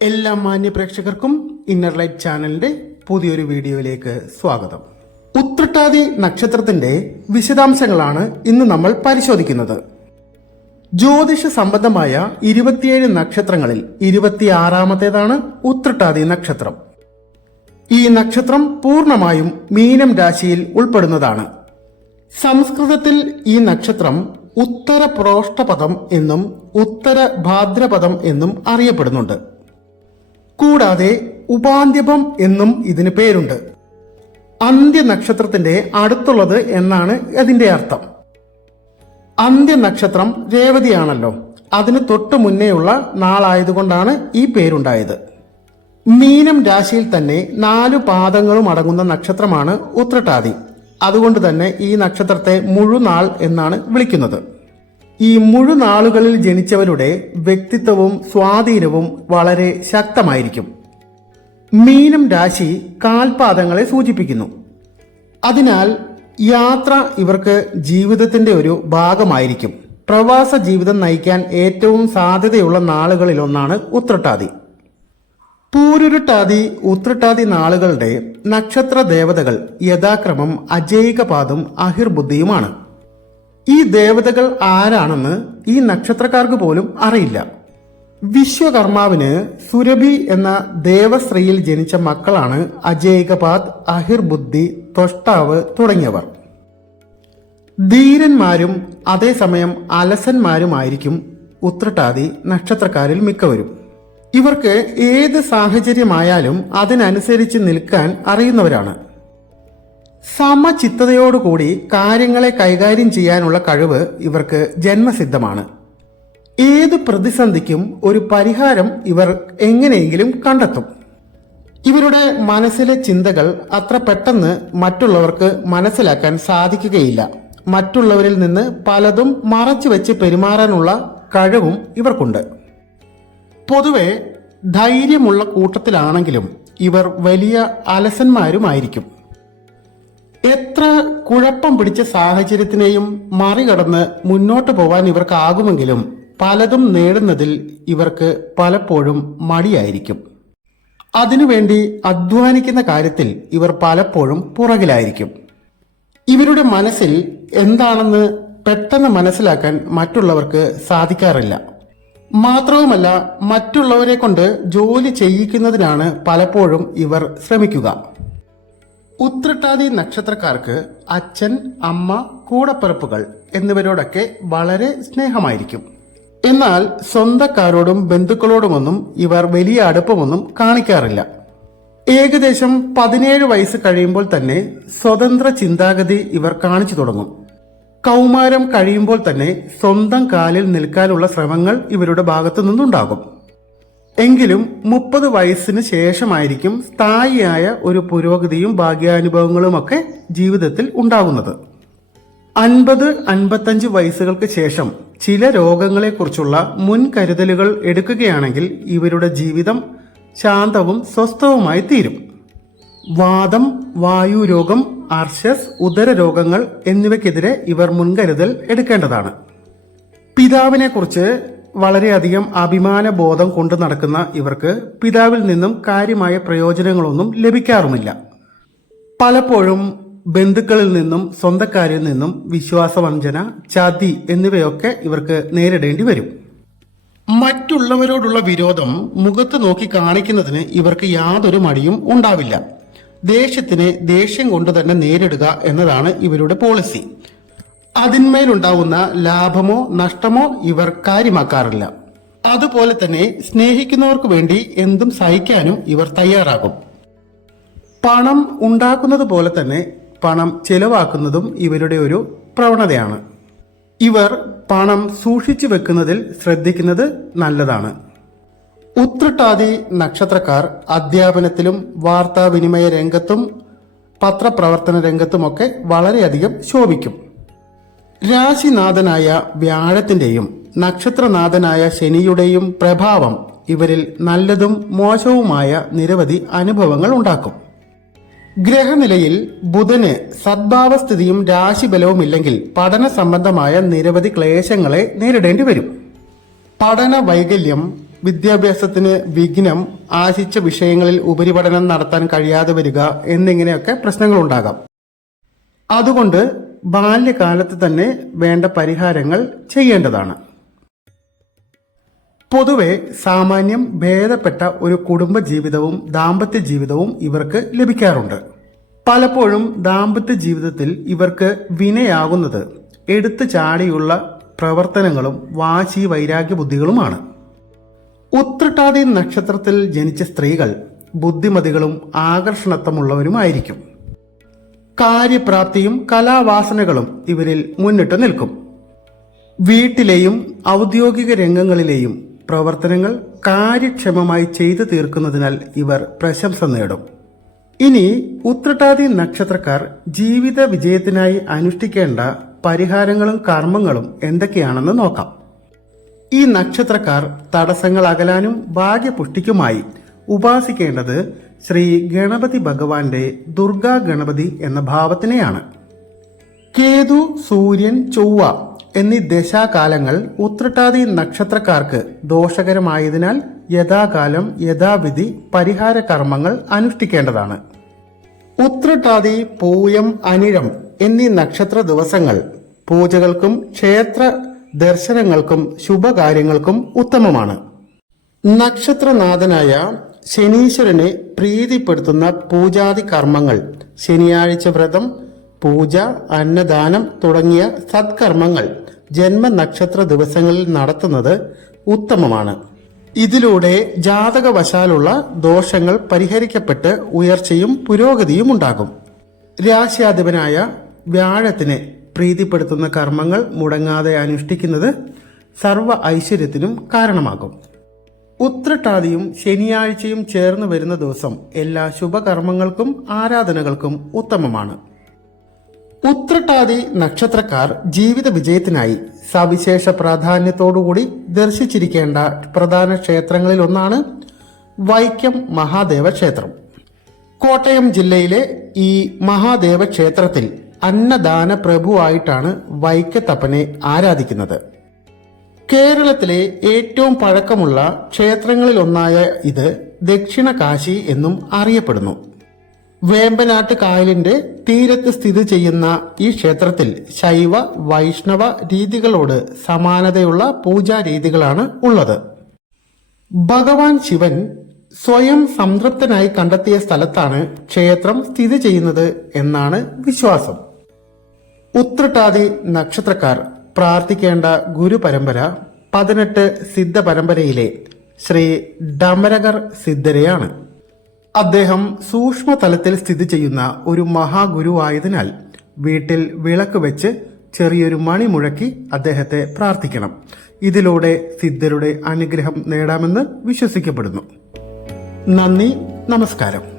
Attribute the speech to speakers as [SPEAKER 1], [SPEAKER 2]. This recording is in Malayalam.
[SPEAKER 1] എല്ലാ മാന്യ പ്രേക്ഷകർക്കും ഇന്നർ ലൈറ്റ് ചാനലിന്റെ പുതിയൊരു വീഡിയോയിലേക്ക് സ്വാഗതം. ഉത്രട്ടാതി നക്ഷത്രത്തിന്റെ വിശദാംശങ്ങളാണ് ഇന്ന് നമ്മൾ പരിശോധിക്കുന്നത്. ജ്യോതിഷ സംബന്ധമായ ഇരുപത്തിയേഴ് നക്ഷത്രങ്ങളിൽ ഇരുപത്തിയാറാമത്തേതാണ് ഉത്രട്ടാതി നക്ഷത്രം. ഈ നക്ഷത്രം പൂർണമായും മീനം രാശിയിൽ ഉൾപ്പെടുന്നതാണ്. സംസ്കൃതത്തിൽ ഈ നക്ഷത്രം ഉത്തര പ്രോഷ്ഠപദം എന്നും ഉത്തര ഭാദ്രപദം എന്നും അറിയപ്പെടുന്നുണ്ട്. കൂടാതെ ഉപാന്ത്യപം എന്നും ഇതിന് പേരുണ്ട്. അന്ത്യ നക്ഷത്രത്തിന്റെ അടുത്തുള്ളത് എന്നാണ് അതിന്റെ അർത്ഥം. അന്ത്യ നക്ഷത്രം രേവതിയാണല്ലോ. അതിന് തൊട്ടു മുന്നേയുള്ള നാളായതുകൊണ്ടാണ് ഈ പേരുണ്ടായത്. മീനം രാശിയിൽ തന്നെ നാലു പാദങ്ങളും അടങ്ങുന്ന നക്ഷത്രമാണ് ഉത്രട്ടാതി. അതുകൊണ്ട് തന്നെ ഈ നക്ഷത്രത്തെ മുഴുനാൾ എന്നാണ് വിളിക്കുന്നത്. ഈ മുഴുനാളുകളിൽ ജനിച്ചവരുടെ വ്യക്തിത്വവും സ്വാധീനവും വളരെ ശക്തമായിരിക്കും. മീനം രാശി കാൽപാദങ്ങളെ സൂചിപ്പിക്കുന്നു. അതിനാൽ യാത്ര ഇവർക്ക് ജീവിതത്തിന്റെ ഒരു ഭാഗമായിരിക്കും. പ്രവാസ ജീവിതം നയിക്കാൻ ഏറ്റവും സാധ്യതയുള്ള നാളുകളിലൊന്നാണ് ഉത്രട്ടാതി. പൂരുരുട്ടാതി ഉത്രട്ടാതി നാളുകളുടെ നക്ഷത്ര ദേവതകൾ യഥാക്രമം അജൈകപാദും അഹിർബുദ്ധിയുമാണ്. ഈ ദേവതകൾ ആരാണെന്ന് ഈ നക്ഷത്രക്കാർക്ക് പോലും അറിയില്ല. വിശ്വകർമാവിന് സുരഭി എന്ന ദേവശ്രീയിൽ ജനിച്ച മക്കളാണ് അജൈകപാദ് അഹിർബുദ്ധി തൊഷ്ടാവ് തുടങ്ങിയവർ. ധീരന്മാരും അതേസമയം അലസന്മാരുമായിരിക്കും ഉത്രട്ടാതി നക്ഷത്രക്കാരിൽ മിക്കവരും. ഇവർക്ക് ഏത് സാഹചര്യമായാലും അതിനനുസരിച്ച് നിൽക്കാൻ അറിയുന്നവരാണ്. സമചിത്തതയോടുകൂടി കാര്യങ്ങളെ കൈകാര്യം ചെയ്യാനുള്ള കഴിവ് ഇവർക്ക് ജന്മസിദ്ധമാണ്. ഏത് പ്രതിസന്ധിക്കും ഒരു പരിഹാരം ഇവർ എങ്ങനെയെങ്കിലും കണ്ടെത്തും. ഇവരുടെ മനസ്സിലെ ചിന്തകൾ അത്ര പെട്ടെന്ന് മറ്റുള്ളവർക്ക് മനസ്സിലാക്കാൻ സാധിക്കുകയില്ല. മറ്റുള്ളവരിൽ നിന്ന് പലതും മറച്ചു വെച്ച് പെരുമാറാനുള്ള കഴിവും ഇവർക്കുണ്ട്. പൊതുവെ ധൈര്യമുള്ള കൂട്ടത്തിലാണെങ്കിലും ഇവർ വലിയ അലസന്മാരുമായിരിക്കും. എത്ര കുഴപ്പം പിടിച്ച സാഹചര്യത്തിനെയും മറികടന്ന് മുന്നോട്ട് പോവാൻ ഇവർക്കാകുമെങ്കിലും പലതും നേടുന്നതിൽ ഇവർക്ക് പലപ്പോഴും മടിയായിരിക്കും. അതിനുവേണ്ടി അധ്വാനിക്കുന്ന കാര്യത്തിൽ ഇവർ പലപ്പോഴും പുറകിലായിരിക്കും. ഇവരുടെ മനസ്സിൽ എന്താണെന്ന് പെട്ടെന്ന് മനസ്സിലാക്കാൻ മറ്റുള്ളവർക്ക് സാധിക്കാറില്ല. മാത്രവുമല്ല മറ്റുള്ളവരെ കൊണ്ട് ജോലി ചെയ്യിക്കുന്നതിനാണ് പലപ്പോഴും ഇവർ ശ്രമിക്കുക. ഉത്രട്ടാതി നക്ഷത്രക്കാർക്ക് അച്ഛൻ അമ്മ കൂടപ്പിറപ്പുകൾ എന്നിവരോടൊക്കെ വളരെ സ്നേഹമായിരിക്കും. എന്നാൽ സ്വന്തക്കാരോടും ബന്ധുക്കളോടുമൊന്നും ഇവർ വലിയ അടുപ്പമൊന്നും കാണിക്കാറില്ല. ഏകദേശം പതിനേഴ് വയസ്സ് കഴിയുമ്പോൾ തന്നെ സ്വതന്ത്ര ചിന്താഗതി ഇവർ കാണിച്ചു തുടങ്ങും. കൗമാരം കഴിയുമ്പോൾ തന്നെ സ്വന്തം കാലിൽ നിൽക്കാനുള്ള ശ്രമങ്ങൾ ഇവരുടെ ഭാഗത്തു നിന്നുണ്ടാകും. എങ്കിലും മുപ്പത് വയസ്സിന് ശേഷമായിരിക്കും സ്ഥായിയായ ഒരു പുരോഗതിയും ഭാഗ്യാനുഭവങ്ങളുമൊക്കെ ജീവിതത്തിൽ ഉണ്ടാകുന്നത്. അൻപത് അൻപത്തഞ്ച് വയസ്സുകൾക്ക് ശേഷം ചില രോഗങ്ങളെക്കുറിച്ചുള്ള മുൻകരുതലുകൾ എടുക്കുകയാണെങ്കിൽ ഇവരുടെ ജീവിതം ശാന്തവും സ്വസ്ഥവുമായി തീരും. വാദം വായുരോഗം അർഷസ് ഉദരരോഗങ്ങൾ എന്നിവയ്ക്കെതിരെ ഇവർ മുൻകരുതൽ എടുക്കേണ്ടതാണ്. പിതാവിനെക്കുറിച്ച് വളരെയധികം അഭിമാന ബോധം കൊണ്ട് നടക്കുന്ന ഇവർക്ക് പിതാവിൽ നിന്നും കാര്യമായ പ്രയോജനങ്ങളൊന്നും ലഭിക്കാറുമില്ല. പലപ്പോഴും ബന്ധുക്കളിൽ നിന്നും സ്വന്തക്കാരിൽ നിന്നും വിശ്വാസവഞ്ചന ചതി എന്നിവയൊക്കെ ഇവർക്ക് നേരിടേണ്ടി വരും. മറ്റുള്ളവരോടുള്ള വിരോധം മുഖത്ത് നോക്കി കാണിക്കുന്നതിന് ഇവർക്ക് യാതൊരു മടിയും ഉണ്ടാവില്ല. ദേഷ്യത്തിനെ ദേഷ്യം കൊണ്ട് തന്നെ നേരിടുക എന്നതാണ് ഇവരുടെ പോളിസി അതിന്മേലുണ്ടാവുന്ന ലാഭമോ നഷ്ടമോ ഇവർ കാര്യമാക്കാറില്ല. അതുപോലെ തന്നെ സ്നേഹിക്കുന്നവർക്ക് വേണ്ടി എന്തും സഹിക്കാനും ഇവർ തയ്യാറാകും. പണം ഉണ്ടാക്കുന്നത് പോലെ തന്നെ പണം ചെലവാക്കുന്നതും ഇവരുടെ ഒരു പ്രവണതയാണ്. ഇവർ പണം സൂക്ഷിച്ചു വെക്കുന്നതിൽ ശ്രദ്ധിക്കുന്നത് നല്ലതാണ്. ഉത്രട്ടാതി നക്ഷത്രക്കാർ അധ്യാപനത്തിലും വാർത്താവിനിമയ രംഗത്തും പത്രപ്രവർത്തന രംഗത്തുമൊക്കെ വളരെയധികം ശോഭിക്കും. രാശിനാഥനായ വ്യാഴത്തിന്റെയും നക്ഷത്രനാഥനായ ശനിയുടെയും പ്രഭാവം ഇവരിൽ നല്ലതും മോശവുമായ നിരവധി അനുഭവങ്ങൾ ഉണ്ടാക്കും. ഗ്രഹനിലയിൽ ബുധന് സദ്ഭാവസ്ഥിതിയും രാശിബലവും ഇല്ലെങ്കിൽ പഠന സംബന്ധമായ നിരവധി ക്ലേശങ്ങളെ നേരിടേണ്ടി വരും പഠന വൈകല്യം വിദ്യാഭ്യാസത്തിന് വിഘ്നം ആശിച്ച വിഷയങ്ങളിൽ ഉപരിപഠനം നടത്താൻ കഴിയാതെ വരിക എന്നിങ്ങനെയൊക്കെ പ്രശ്നങ്ങൾ ഉണ്ടാകാം അതുകൊണ്ട് ബാല്യകാലത്ത് തന്നെ വേണ്ട പരിഹാരങ്ങൾ ചെയ്യേണ്ടതാണ്. പൊതുവെ സാമാന്യം ഭേദപ്പെട്ട ഒരു കുടുംബ ജീവിതവും ദാമ്പത്യ ജീവിതവും ഇവർക്ക് ലഭിക്കാറുണ്ട്. പലപ്പോഴും ദാമ്പത്യ ജീവിതത്തിൽ ഇവർക്ക് വിനയാകുന്നത് എടുത്തു ചാടിയുള്ള പ്രവർത്തനങ്ങളും വാശി വൈരാഗ്യ ബുദ്ധികളുമാണ്. ഉത്രട്ടാതി നക്ഷത്രത്തിൽ ജനിച്ച സ്ത്രീകൾ ബുദ്ധിമതികളും ആകർഷണത്വമുള്ളവരുമായിരിക്കും. കാര്യപ്രാപ്തിയും കലാവാസനകളും ഇവരിൽ മുന്നിട്ട് നിൽക്കും. വീട്ടിലെയും ഔദ്യോഗിക രംഗങ്ങളിലെയും പ്രവർത്തനങ്ങൾ കാര്യക്ഷമമായി ചെയ്തു തീർക്കുന്നതിനാൽ ഇവർ പ്രശംസ നേടും. ഇനി ഉത്രട്ടാതി നക്ഷത്രക്കാർ ജീവിത വിജയത്തിനായി അനുഷ്ഠിക്കേണ്ട പരിഹാരങ്ങളും കർമ്മങ്ങളും എന്തൊക്കെയാണെന്ന് നോക്കാം. ഈ നക്ഷത്രക്കാർ തടസ്സങ്ങൾ അകലാനും ഭാഗ്യപുഷ്ടിക്കുമായി ഉപാസിക്കേണ്ടത് ശ്രീ ഗണപതി ഭഗവാന്റെ ദുർഗാ ഗണപതി എന്ന ഭാവത്തിനെയാണ്. കേതു സൂര്യൻ ചൊവ്വ എന്നീ ദശാകാലങ്ങൾ ഉത്രട്ടാതി നക്ഷത്രക്കാർക്ക് ദോഷകരമായതിനാൽ യഥാകാലം യഥാവിധി പരിഹാര കർമ്മങ്ങൾ അനുഷ്ഠിക്കേണ്ടതാണ്. ഉത്രട്ടാതി പൂയം അനിഴം എന്നീ നക്ഷത്ര ദിവസങ്ങൾ പൂജകൾക്കും ക്ഷേത്ര ദർശനങ്ങൾക്കും ശുഭകാര്യങ്ങൾക്കും ഉത്തമമാണ്. നക്ഷത്രനാഥനായ ശനീശ്വരനെ പ്രീതിപ്പെടുത്തുന്ന പൂജാതി കർമ്മങ്ങൾ ശനിയാഴ്ച വ്രതം പൂജ അന്നദാനം തുടങ്ങിയ സത്കർമ്മങ്ങൾ ജന്മ നക്ഷത്ര ദിവസങ്ങളിൽ നടത്തുന്നത് ഉത്തമമാണ്. ഇതിലൂടെ ജാതകവശാലുള്ള ദോഷങ്ങൾ പരിഹരിക്കപ്പെട്ട് ഉയർച്ചയും പുരോഗതിയും ഉണ്ടാകും. രാശ്യാധിപനായ വ്യാഴത്തിനെ പ്രീതിപ്പെടുത്തുന്ന കർമ്മങ്ങൾ മുടങ്ങാതെ അനുഷ്ഠിക്കുന്നത് സർവ ഐശ്വര്യത്തിനും കാരണമാകും. ഉത്രട്ടാതിയും ശനിയാഴ്ചയും ചേർന്ന് വരുന്ന ദിവസം എല്ലാ ശുഭകർമ്മങ്ങൾക്കും ആരാധനകൾക്കും ഉത്തമമാണ്. ഉത്രട്ടാതി നക്ഷത്രക്കാർ ജീവിത വിജയത്തിനായി സവിശേഷ പ്രാധാന്യത്തോടുകൂടി ദർശിച്ചിരിക്കേണ്ട പ്രധാന ക്ഷേത്രങ്ങളിൽ ഒന്നാണ് വൈക്കം മഹാദേവ ക്ഷേത്രം കോട്ടയം ജില്ലയിലെ ഈ മഹാദേവ ക്ഷേത്രത്തിൽ അന്നദാന പ്രഭുവായിട്ടാണ് വൈക്കത്തപ്പനെ ആരാധിക്കുന്നത്. കേരളത്തിലെ ഏറ്റവും പഴക്കമുള്ള ക്ഷേത്രങ്ങളിലൊന്നായ ഇത് ദക്ഷിണ കാശി എന്നും അറിയപ്പെടുന്നു. വേമ്പനാട്ട് കായലിന്റെ തീരത്ത് സ്ഥിതി ചെയ്യുന്ന ഈ ക്ഷേത്രത്തിൽ ശൈവ വൈഷ്ണവ രീതികളോട് സമാനതയുള്ള പൂജാ രീതികളാണ് ഉള്ളത്. ഭഗവാൻ ശിവൻ സ്വയം സംതൃപ്തനായി കണ്ടെത്തിയ സ്ഥലത്താണ് ക്ഷേത്രം സ്ഥിതി ചെയ്യുന്നത് എന്നാണ് വിശ്വാസം. ഉത്രട്ടാതി നക്ഷത്രക്കാർ പ്രാർത്ഥിക്കേണ്ട ഗുരുപരമ്പര പതിനെട്ട് സിദ്ധ പരമ്പരയിലെ ശ്രീ ഡമരകർ സിദ്ധരെയാണ്. അദ്ദേഹം സൂക്ഷ്മതലത്തിൽ സ്ഥിതി ചെയ്യുന്ന ഒരു മഹാഗുരുവായതിനാൽ വീട്ടിൽ വിളക്ക് വെച്ച് ചെറിയൊരു മണി മുഴക്കി അദ്ദേഹത്തെ പ്രാർത്ഥിക്കണം. ഇതിലൂടെ സിദ്ധരുടെ അനുഗ്രഹം നേടാമെന്ന് വിശ്വസിക്കപ്പെടുന്നു. നന്ദി നമസ്കാരം.